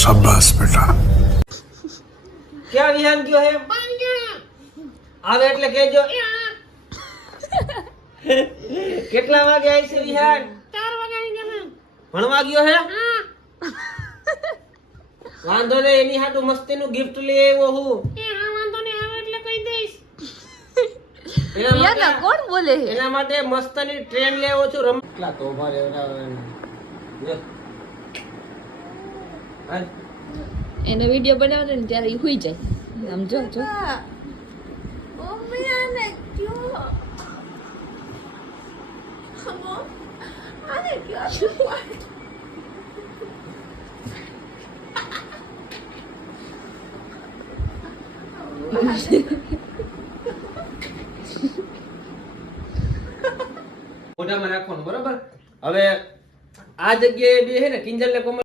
शाबाश बेटा। ક્યાં વિહાન ગયો હે આવે એટલે કહેજો કેટલા વાગે આવી છે વિહાન 4 વાગે આવી ગયા ભણવા ગયો હે હા વાંધો ને એની હાટુ મસ્તીનું ગિફ્ટ લઈ આવ્યો હું એ હા વાંધો ને આવે એટલે કહી દઈશ એના માટે કોણ બોલે છે? એના માટે મસ્તની ટ્રેન લેવો છું રમતલા તો મારે એનો વિડિયો બનાવતો ને ત્યારે ઈ હુઈ જાય આમ જો જો મમ્મી આને ક્યો આને ક્યો મોઢામાં રાખવાનું બરોબર હવે આ જગ્યાએ બે છે ને કિંજલ ને કોમલ